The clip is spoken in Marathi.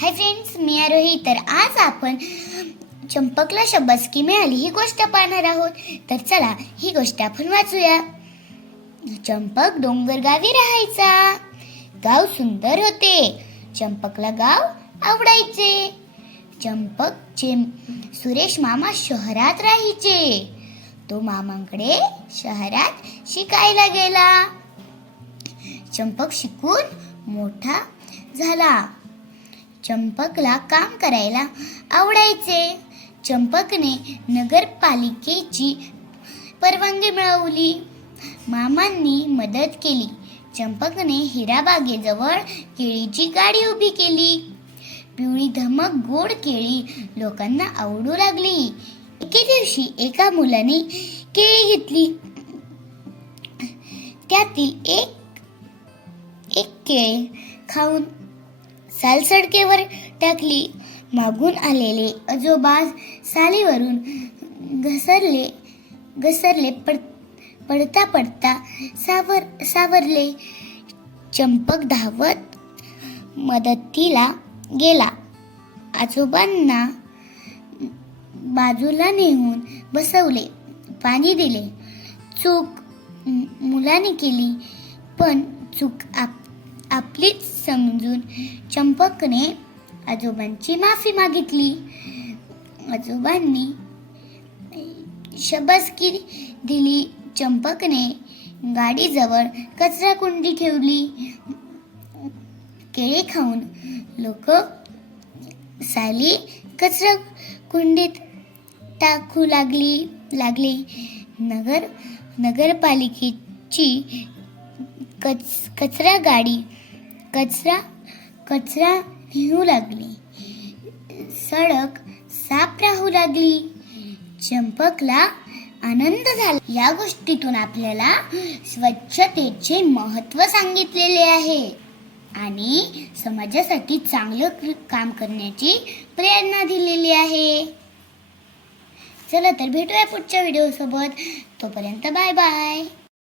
हाय फ्रेंड्स मी आरोही. तर आज आपण चंपकला शबासकी मिळाली ही गोष्ट पाहणार आहोत. तर चला ही गोष्ट आपण वाचूया. चंपक डोंगर गावी राहायचा. गाव सुंदर होते. चंपकला गाव आवडायचे. चंपकचे सुरेश मामा शहरात राहायचे. तो मामांकडे शहरात शिकायला गेला. चंपक शिकून मोठा झाला. चंपकला काम करायला आवडायचे. चंपकने नगरपालिकेची परवानगी मिळवली. मामांनी मदत केली. चंपकने हिराबागेजवळ केळीची गाडी उभी केली. पिवळी धमक गोड केळी लोकांना आवडू लागली. एके दिवशी एका मुलाने केळी घेतली. त्यातील एक एक केळी खाऊन सालसडकेवर टाकली. मागून आलेले आजोबा सालीवरून घसरले घसरले पड पडता पडता सावर सावरले. चंपक धावत मदतीला गेला. आजोबांना बाजूला नेऊन बसवले पाणी दिले. चूक मुलाने केली पण चूक आप आपलीच समजून चंपकने आजोबांची माफी मागितली. आजोबांनी शबसकी दिली. चंपकने गाडीजवळ कचरा कुंडी ठेवली. केळी खाऊन लोक साली कचरा कुंडीत टाकू लागली लागली. नगर नगरपालिकेची कच कचरा गाडी कचरा कचरा नेऊ लागली. सडक साफ राहू लागली. चंपकला आनंद झाला. या गोष्टीतून आपल्याला स्वच्छतेचे महत्त्व सांगितलेले आहे आणि समाजासाठी चांगलं काम करण्याची प्रेरणा दिलेली आहे. चला तर भेटूया पुढच्या व्हिडिओ सोबत. तोपर्यंत बाय बाय